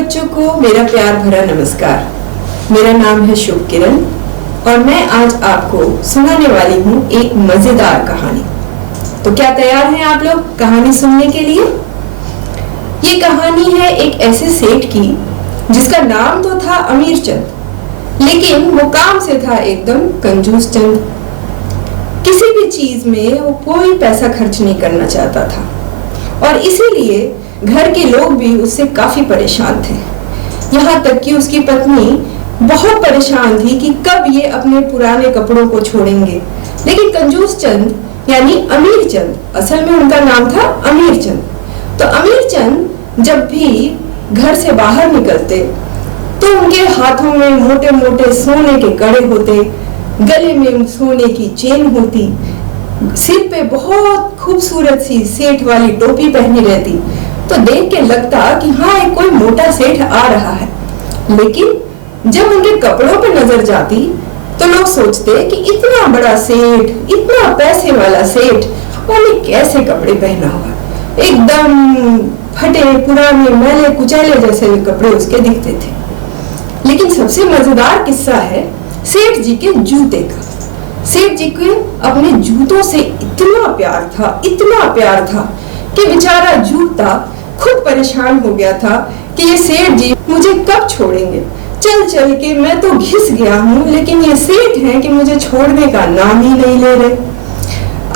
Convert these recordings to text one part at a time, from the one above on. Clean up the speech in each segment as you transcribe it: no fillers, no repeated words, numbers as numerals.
बच्चों को मेरा प्यार भरा नमस्कार। मेरा नाम है शुभ किरण और मैं आज आपको सुनाने वाली हूँ एक मजेदार कहानी। तो क्या तैयार हैं आप लोग कहानी सुनने के लिए? ये कहानी है एक ऐसे सेठ की जिसका नाम तो था अमीर चंद, लेकिन वो काम से था एकदम कंजूस चंद। किसी भी चीज में वो कोई पैसा खर्च नहीं करना चाहता था और इसीलिए घर के लोग भी उससे काफी परेशान थे। यहाँ तक कि उसकी पत्नी बहुत परेशान थी कि कब ये अपने पुराने कपड़ों को छोड़ेंगे। लेकिन कंजूस चंद यानी अमीर चंद, असल में उनका नाम था अमीर चंद, तो अमीर चंद जब भी घर से बाहर निकलते तो उनके हाथों में मोटे मोटे सोने के कड़े होते, गले में सोने की चेन होती, सिर पे बहुत खूबसूरत सी सेठ वाली टोपी पहनी रहती। तो देख के लगता कि हाँ एक कोई मोटा सेठ आ रहा है। लेकिन जब उनके कपड़ों पे नजर जाती तो लोग सोचते कि इतना बड़ा सेठ, इतना पैसे वाला सेठ, और कैसे कपड़े पहना होगा, एकदम फटे पुराने मैले कुचैले जैसे कपड़े उसके दिखते थे। लेकिन सबसे मजेदार किस्सा है सेठ जी के जूते का। सेठ जी के अपने जूतों से इतना प्यार था कि बेचारा जूता खुद परेशान हो गया था कि ये सेठ जी मुझे कब छोड़ेंगे। चल चल के मैं तो घिस गया हूँ, लेकिन ये सेठ हैं कि मुझे छोड़ने का नाम ही नहीं ले रहे।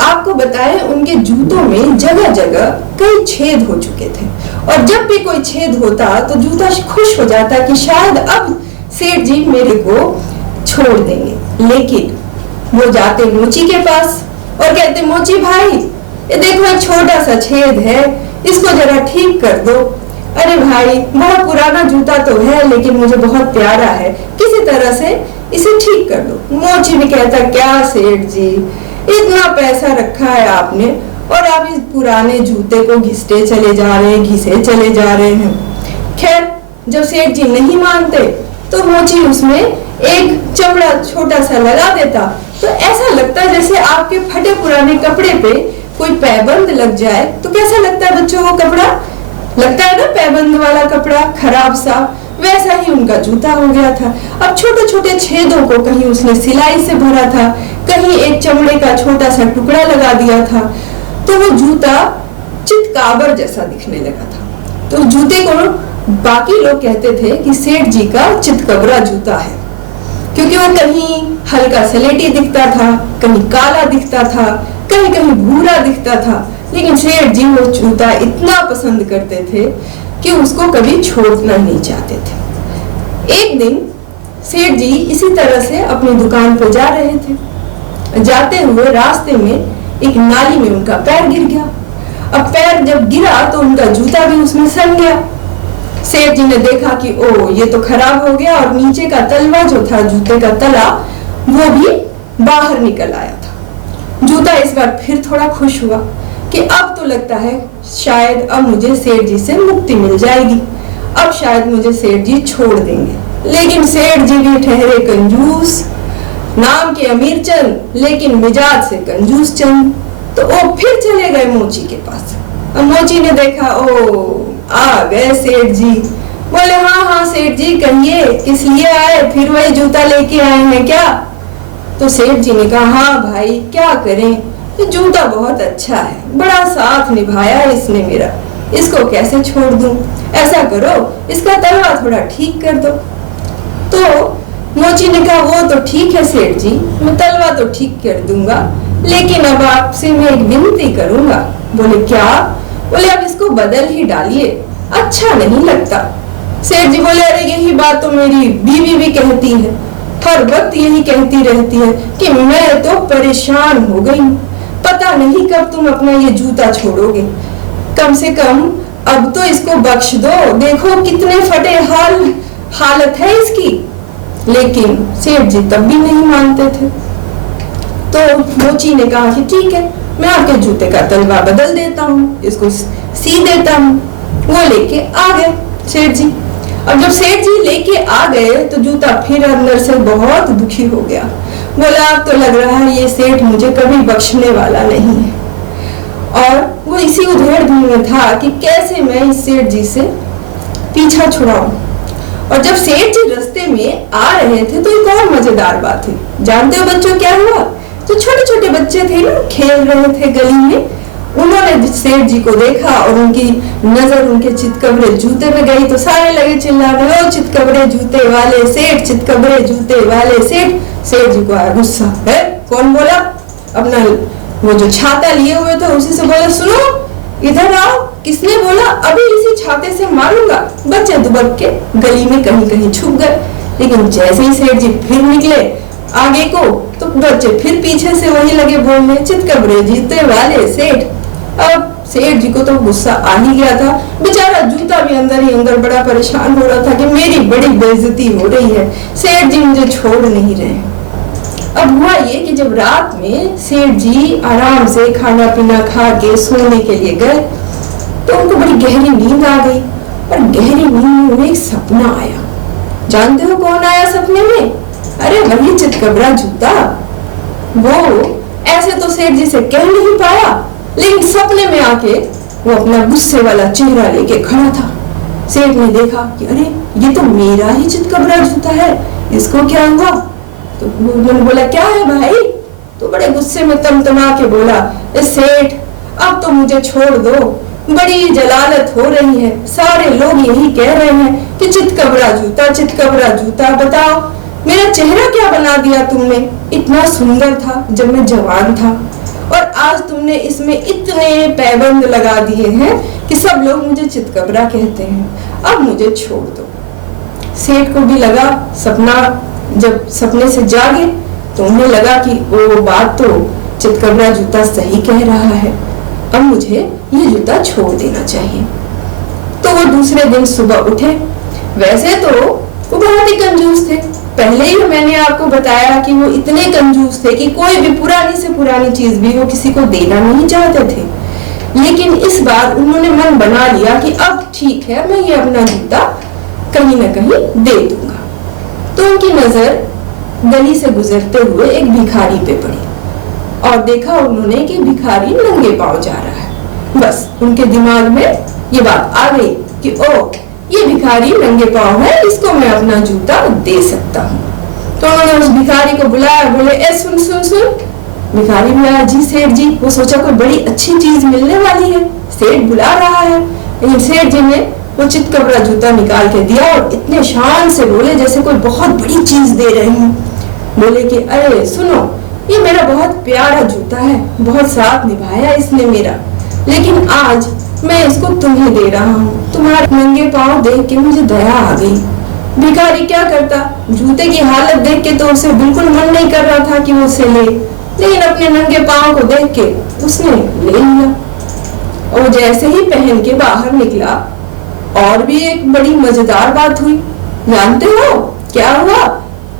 आपको बताएं उनके जूतों में जगह जगह कई छेद हो चुके थे और जब भी कोई छेद होता तो जूता खुश हो जाता कि शायद अब सेठ जी मेरे को छोड़ देंगे। लेकिन वो जाते मोची के पास और कहते, मोची भाई ये देखो एक छोटा सा छेद है, इसको जरा ठीक कर दो। अरे भाई बहुत पुराना जूता तो है लेकिन मुझे बहुत प्यारा है, किसी तरह से इसे ठीक कर दो। मोची भी कहता, क्या सेठ जी इतना पैसा रखा है आपने और आप इस पुराने जूते को घिसते चले जा रहे हैं। खैर जब सेठ जी नहीं मानते तो मोची उसमें एक चमड़ा छोटा सा लगा देता, तो ऐसा लगता जैसे आपके फटे पुराने कपड़े पे कोई पैबंद लग जाए तो कैसा लगता है बच्चों वो कपड़ा, लगता है ना पैबंद वाला कपड़ा खराब सा, वैसा ही उनका जूता हो गया था। अब छोटे छोटे छेदों को कहीं उसने सिलाई से भरा था, कहीं एक चमड़े का छोटा सा टुकड़ा लगा दिया था, तो वो जूता चितकाबर जैसा दिखने लगा था। तो जूते को बाकी लोग कहते थे कि सेठ जी का चितकबरा जूता है, क्योंकि वो कहीं हल्का सलेटी दिखता था, कहीं काला दिखता था, कहीं कहीं भूरा दिखता था। लेकिन सेठ जी वो जूता इतना पसंद करते थे कि उसको कभी छोड़ना नहीं चाहते थे। एक दिन सेठ जी इसी तरह से अपनी दुकान पर जा रहे थे। जाते हुए रास्ते में एक नाली में उनका पैर गिर गया। अब पैर जब गिरा तो उनका जूता भी उसमें सन गया। सेठ जी ने देखा कि ओ ये तो खराब हो गया और नीचे का तलवा जो था जूते का तला वो भी बाहर निकल आया था। जूता इस बार फिर थोड़ा खुश हुआ कि अब तो लगता है शायद अब मुझे सेठ जी से मुक्ति मिल जाएगी, अब शायद मुझे सेठ जी छोड़ देंगे। लेकिन सेठ जी भी ठहरे कंजूस, नाम के अमीर चंद लेकिन मिजाज से कंजूस चंद। तो वो फिर चले गए मोची के पास। अब मोची ने देखा ओ आ गए सेठ जी। बोले हाँ सेठ जी कहिए किस लिए आए, फिर वही जूता लेके आए हैं क्या? तो सेठ जी ने कहा हाँ भाई क्या करें, ये जूता बहुत अच्छा है, बड़ा साथ निभाया इसने मेरा, इसको कैसे छोड़ दूं। ऐसा करो इसका तलवा थोड़ा ठीक कर दो। तो मोची ने कहा वो तो ठीक है सेठ जी, मैं तलवा तो ठीक कर दूंगा, लेकिन अब आपसे मैं एक विनती करूंगा। बोले क्या? बोले अब इसको बदल ही डालिए, अच्छा नहीं लगता। सेठ जी बोले अरे यही बात तो मेरी बीवी भी कहती है, हर वक्त यही कहती रहती है कि मैं तो परेशान हो गई, पता नहीं कब तुम अपना ये जूता छोड़ोगे, कम से कम अब तो इसको बख्श दो, देखो कितने फटे हालत है इसकी। लेकिन सेठ जी तब भी नहीं मानते थे। तो मोची ने कहा कि ठीक है मैं आपके जूते का तलवा बदल देता हूँ, इसको सी देता हूँ। वो लेके आ गए सेठ जी। अब जब सेठ जी लेके आ गए तो जूता फिर अंदर से बहुत दुखी हो गया। बोला अब तो लग रहा है ये सेठ मुझे कभी बख्शने वाला नहीं है। और वो इसी उधेड़ धुन में था कि कैसे मैं इस सेठ जी से पीछा छुड़ाऊं। और जब सेठ जी रास्ते में आ रहे थे तो एक और मजेदार बात हुई। जानते हो बच्चों क्या हुआ? जो छोटे छोटे बच्चे थे ना, खेल रहे थे गली में, उन्होंने सेठ जी को देखा और उनकी नजर उनके चितकबरे जूते पे गई तो सारे लगे चिल्लाने, ओ चितकबरे जूते वाले सेठ, चितकबरे जूते वाले सेठ। सेठ जी को आया गुस्सा, है कौन बोला? अपना वो जो छाता लिए हुए थे उसी से बोले, सुनो इधर आओ, किसने बोला? अभी इसी छाते से मारूंगा। बच्चे दुबक के गली में कहीं कहीं छुप गए। लेकिन जैसे ही सेठ जी फिर निकले आगे को तो बच्चे फिर पीछे से वही लगे बोलने, चितकबरे जूते वाले सेठ। अब सेठ जी को तो गुस्सा आ ही गया था। बेचारा जूता भी अंदर ही अंदर बड़ा परेशान हो रहा था कि मेरी बड़ी बेइज्जती हो रही है, सेठ जी मुझे छोड़ नहीं रहे। अब हुआ ये कि जब रात में सेठ जी आराम से खाना पीना खा के सोने के लिए गए तो उनको बड़ी गहरी नींद आ गई। और गहरी नींद में उन्हें एक सपना आया। जानते हो कौन आया सपने में? अरे वही चितकबरा जूता। वो ऐसे तो सेठ जी से कह नहीं पाया, लेकिन सपने में आके वो अपना गुस्से वाला चेहरा लेके खड़ा था। सेठ ने देखा कि अरे ये तो मेरा ही चितकबरा जूता है, इसको क्या हुआ? तो उन्होंने बोला, क्या है भाई? तो बड़े गुस्से में तमतमा के बोला, सेठ अब तो मुझे छोड़ दो, बड़ी जलालत हो रही है, सारे लोग यही कह रहे हैं कि चितकबरा जूता, चितकबरा जूता। बताओ मेरा चेहरा क्या बना दिया तुमने? इतना सुंदर था जब मैं जवान था और आज तुमने इसमें इतने पैबंद लगा दिए हैं कि सब लोग मुझे चितकबरा कहते हैं, अब मुझे छोड़ दो। सेठ को भी लगा, सपना जब सपने से जागे तो उन्हें लगा कि वो बात तो चितकबरा जूता सही कह रहा है, अब मुझे ये जूता छोड़ देना चाहिए। तो वो दूसरे दिन सुबह उठे। वैसे तो वो बहुत ही कंजूस थे, पहले ही मैंने आपको बताया कि वो इतने कंजूस थे कि कोई भी पुरानी से पुरानी चीज भी वो किसी को देना नहीं चाहते थे। लेकिन इस बार उन्होंने मन बना लिया कि अब ठीक है, मैं ये अपना जूता कहीं ना कहीं दे दूंगा। तो उनकी नजर गली से गुजरते हुए एक भिखारी पे पड़ी और देखा उन्होंने कि भिखारी नंगे पांव जा रहा है। बस उनके दिमाग में ये बात आ गई कि ओ ये भिखारी नंगे पांव है, इसको मैं अपना जूता दे सकता हूँ। तो उन्होंने उस भिखारी को बुलाया, बोले ए सुन सुन सुन। भिखारी भी आया, जी सेठ जी। वो सोचा कोई बड़ी अच्छी चीज मिलने वाली है, सेठ बुला रहा है। लेकिन सेठ जी ने वो चितकबरा जूता निकाल के दिया और इतने शान से बोले जैसे कोई बहुत बड़ी चीज दे रहे हैं। बोले कि अरे सुनो, ये मेरा बहुत प्यारा जूता है, बहुत साथ निभाया इसने मेरा, लेकिन आज मैं इसको तुम्हें दे रहा हूँ। तुम्हारे नंगे पांव देख के मुझे दया आ गई। भिखारी क्या करता, जूते की हालत देख के तो उसे बिल्कुल मन नहीं कर रहा था कि वो उसे ले, लेकिन अपने नंगे पांव को देख के उसने ले लिया। और जैसे ही पहन के बाहर निकला और भी एक बड़ी मजेदार बात हुई। जानते हो क्या हुआ?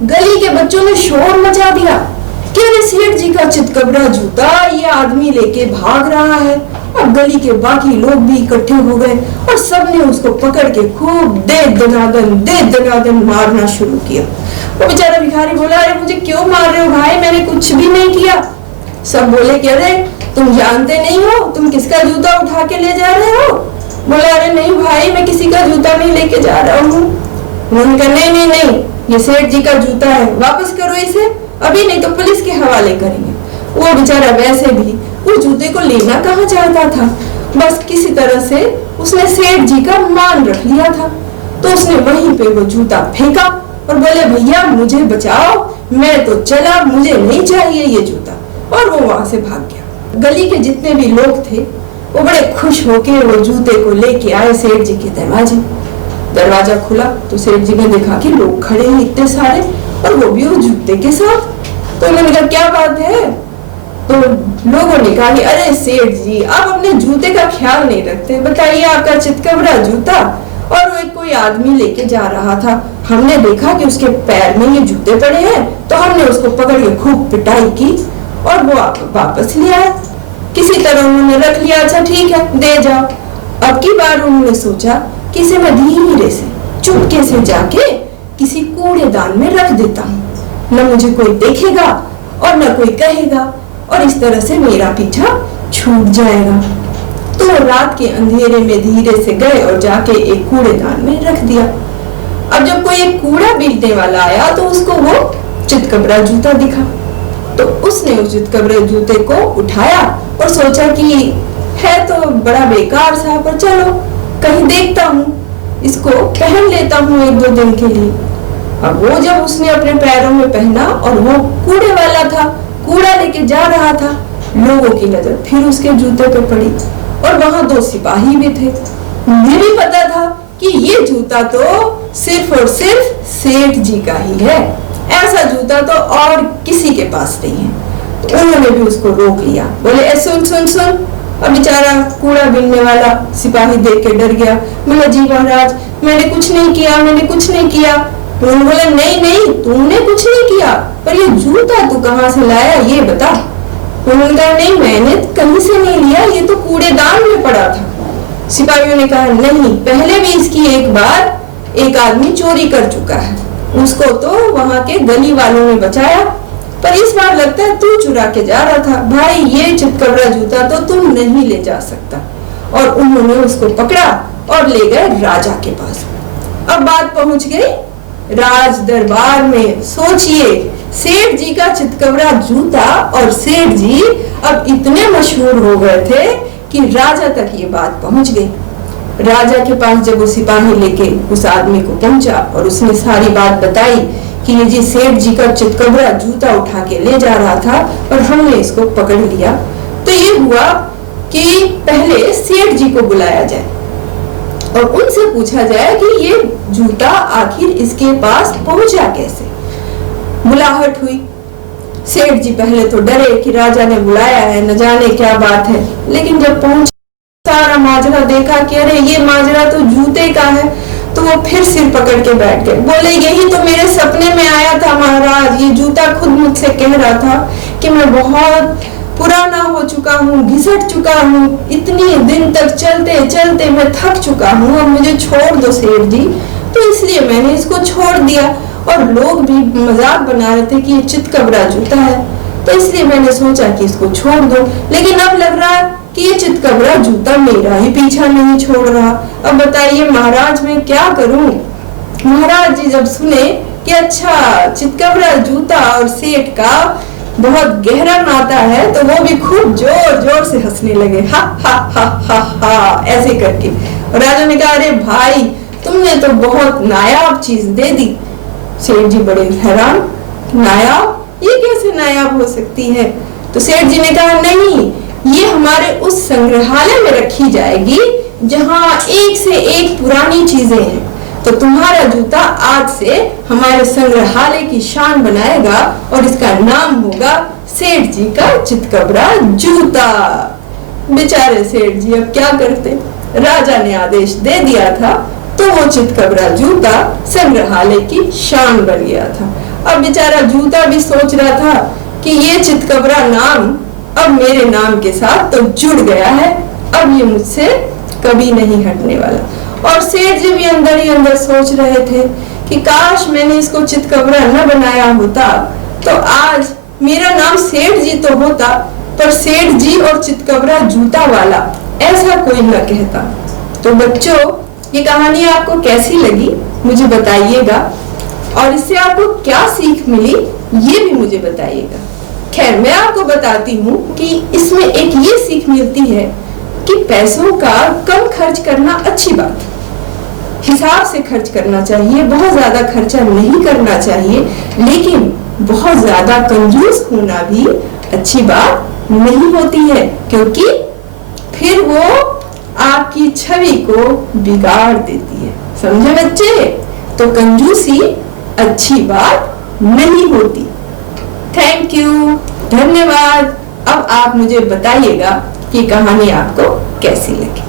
गली के बच्चों ने शोर मचा दिया कि अरे सेठ जी का चितकबरा जूता ये आदमी लेके भाग रहा है। अब गली के बाकी लोग भी इकट्ठे हो गए और सबने उसको पकड़ के खूब दे दनादन मारना शुरू किया। वो बेचारा भिखारी बोला, अरे मुझे क्यों मार रहे हो भाई, मैंने कुछ भी नहीं किया। सब बोले कि अरे तुम जानते नहीं हो, तुम किसका जूता उठा के ले जा रहे हो? बोला, अरे नहीं भाई, मैं किसी का जूता नहीं लेके जा रहा हूँ। उन्होंने कहा नहीं नहीं नहीं, ये सेठ जी का जूता है, वापस करो इसे अभी, नहीं तो पुलिस के हवाले करेंगे। वो बेचारा वैसे भी उस जूते को लेना कहाँ चाहता था, बस किसी तरह से उसने सेठ जी का मान रख लिया था। तो उसने वहीं पे वो जूता फेंका और बोले, भैया मुझे बचाओ, मैं तो चला, मुझे नहीं चाहिए ये जूता। और वो वहां से भाग गया। गली के जितने भी लोग थे वो बड़े खुश होके वो जूते को लेके आए सेठ जी के दरवाजे। दरवाजा खुला तो सेठ जी ने देखा कि लोग खड़े हैं इतने सारे, और वो भी उस जूते के साथ। तो उन्होंने कहा, क्या बात है? तो लोगों ने कहा कि अरे सेठ जी, आप अपने जूते का ख्याल नहीं रखते, बताइए आपका चितकबरा जूता और वो एक कोई आदमी लेके जा रहा था, हमने देखा कि उसके पैर में ये जूते पड़े हैं, तो हमने उसको पकड़ के खूब पिटाई की और वो वापस ले आया। किसी तरह उन्होंने रख लिया, अच्छा ठीक है दे जाओ। अब की बार उन्होंने सोचा कि इसे मैं धीरे से चुपके से जाके किसी कूड़ेदान में रख देता हूँ, न मुझे कोई देखेगा और न कोई कहेगा, और इस तरह से मेरा पीछा छूट जाएगा। तो वो रात के अंधेरे में धीरे से गए और जाके एक कूड़ेदान में रख दिया। अब जब कोई एक कूड़ा बीनने वाला आया तो उसको वो चितकबरा जूता दिखा, तो उसने उस चितकबरे जूते को उठाया और सोचा कि है तो बड़ा बेकार सा, पर चलो कहीं देखता हूँ, इसको पहन लेता हूँ 1-2 दिन के लिए। अब वो जब उसने अपने पैरों में पहना और वो कूड़े वाला था, कूड़ा लेके जा रहा था, लोगों की नजर फिर उसके जूते पे पड़ी और वहां 2 सिपाही भी थे। उन्हें भी पता था कि ये जूता तो सिर्फ और सिर्फ सेठ जी का ही है, ऐसा जूता तो और किसी के पास नहीं है। तो उन्होंने भी उसको रोक लिया, बोले सुन सुन सुन। अब बेचारा कूड़ा बीनने वाला सिपाही देख के डर गया, बोला जी महाराज मैंने कुछ नहीं किया, मैंने कुछ नहीं किया। तो उन्होंने बोला नहीं नहीं तुमने कुछ नहीं किया, पर ये जूता तू कहाँ से लाया ये बता। उन्होंने कहा नहीं मैंने कहीं से नहीं लिया, ये तो कूड़ेदान में पड़ा था। सिपाहियों ने कहा नहीं, पहले भी इसकी एक बार एक आदमी चोरी कर चुका है, उसको तो वहां के गली वालों ने बचाया, पर इस बार लगता है तू चुरा के जा रहा था। भाई ये चितकबरा जूता तो तुम नहीं ले जा सकता। और उन्होंने उसको पकड़ा और ले गए राजा के पास। अब बात पहुंच गई राज दरबार में। सोचिए सेठ जी का चितकबरा जूता, और सेठ जी अब इतने मशहूर हो गए थे कि राजा तक ये बात पहुंच गई। राजा के पास जब वो सिपाही लेके उस आदमी को पहुंचा और उसने सारी बात बताई कि ये जी सेठ जी का चितकबरा जूता उठा के ले जा रहा था और हमने इसको पकड़ लिया, तो ये हुआ कि पहले सेठ जी को बुलाया जाए और उनसे पूछा जाए कि ये जूता आखिर इसके पास पहुंचा कैसे। बुलाहट हुई। सेठ जी पहले तो डरे कि राजा ने बुलाया है, न जाने क्या बात है, लेकिन जब पहुंच सारा माजरा देखा कि अरे ये माजरा तो जूते का है, तो वो फिर सिर पकड़ के बैठ गए। बोले यही तो मेरे सपने में आया था महाराज, ये जूता खुद मुझसे कह रहा था कि मैं बहुत पुराना हो चुका हूँ, घिसट चुका हूँ, इतनी दिन तक चलते चलते मैं थक चुका हूँ, अब मुझे छोड़ दो सेठ जी। तो इसलिए मैंने इसको छोड़ दिया और लोग भी मजाक बना रहे थे कि ये चितकबरा जूता है, तो इसलिए मैंने सोचा कि इसको छोड़ दो। लेकिन अब लग रहा है कि ये चितकबरा जूता मेरा ही पीछा नहीं छोड़ रहा। अब बताइए महाराज मैं क्या करूं। महाराज जी जब सुने कि अच्छा चितकबरा जूता और सेठ का बहुत गहरा नाता है, तो वो भी खूब जोर जोर से हंसने लगे, हा हा हा हा हा ऐसे करके। और राजा ने कहा अरे भाई तुमने तो बहुत नायाब चीज दे दी। सेठ जी बड़े हैरान, नायाब, ये कैसे नायाब हो सकती है। तो सेठ जी ने कहा नहीं, ये हमारे उस संग्रहालय में रखी जाएगी जहां एक से एक पुरानी चीजें हैं, तो तुम्हारा जूता आज से हमारे संग्रहालय की शान बनाएगा और इसका नाम होगा सेठ जी का चितकबरा जूता। बेचारे सेठ जी अब क्या करते, राजा ने आदेश दे दिया था, तो वो चितकबरा जूता संग्रहालय की शान बन गया था। अब बेचारा जूता भी सोच रहा था कि ये चितकबरा नाम अब मेरे नाम के साथ तो जुड़ गया है, अब ये मुझसे कभी नहीं हटने वाला। और सेठ जी भी अंदर ही अंदर सोच रहे थे कि काश मैंने इसको चितकबरा न बनाया होता, तो आज मेरा नाम सेठ जी तो होता, पर सेठ जी और चितकबरा जूता वाला ऐसा कोई न कहता। तो बच्चों ये कहानी आपको कैसी लगी मुझे बताइएगा, और इससे आपको क्या सीख मिली ये भी मुझे बताइएगा। खैर मैं आपको बताती हूँ कि इसमें एक ये सीख मिलती है कि पैसों का कम खर्च करना अच्छी बात, हिसाब से खर्च करना चाहिए, बहुत ज्यादा खर्चा नहीं करना चाहिए, लेकिन बहुत ज्यादा कंजूस होना भी अच्छी बात नहीं होती है, क्योंकि फिर वो आपकी छवि को बिगाड़ देती है। समझे बच्चे? तो कंजूसी अच्छी बात नहीं होती। थैंक यू, धन्यवाद। अब आप मुझे बताइएगा कि कहानी आपको कैसी लगी।